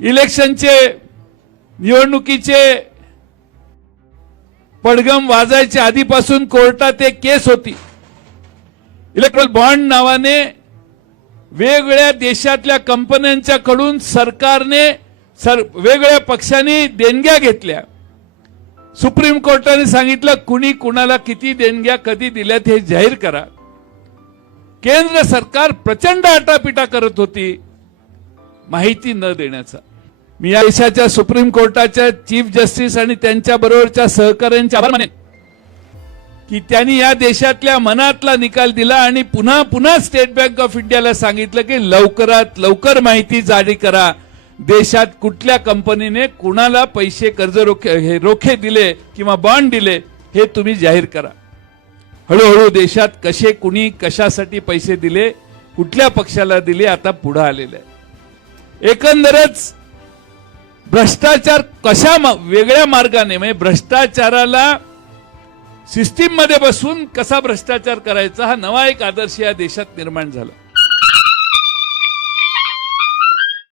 इलेक्शनचे निवडणुकीचे पडगम वाजायच्या आधीपासून कोर्टात एक केस होती. इलेक्ट्रल बॉन्ड नावाने वेगवेगळ्या देशातल्या कंपन्यांच्याकडून सरकारने सर वेगवेगळ्या पक्षांनी देणग्या घेतल्या. सुप्रीम कोर्टाने सांगितलं कुणी कुणाला किती देणग्या कधी दिल्यात हे जाहीर करा. केंद्र सरकार प्रचंड आटापिटा करत होती. माहिती न देण्याचा. मी या देशाच्या सुप्रीम कोर्टाच्या चीफ जस्टिस आणि त्यांच्या बरोबरच्या सहकाऱ्यांच्या आभार मानेन. की त्यांनी या देशातल्या मनातला निकाल दिला आणि पुन्हा पुन्हा स्टेट बँक ऑफ इंडियाला सांगितलं की लवकरात लवकर माहिती जारी करा. देशात कुठल्या कंपनीने कुणाला पैसे कर्ज रोखे हे रोखे दिले किंवा बॉन्ड दिले हे तुम्ही जाहीर करा. हळूहळू देशात कसे कुणी कशासाठी पैसे दिले कुठल्या पक्षाला दिले आता पुढे आलेले आहे. एकंदरच भ्रष्टाचार कशा मा- वेगळ्या मार्गाने म्हणजे भ्रष्टाचाराला सिस्टीममध्ये बसून कसा भ्रष्टाचार करायचा हा नवा एक आदर्श या देशात निर्माण झाला.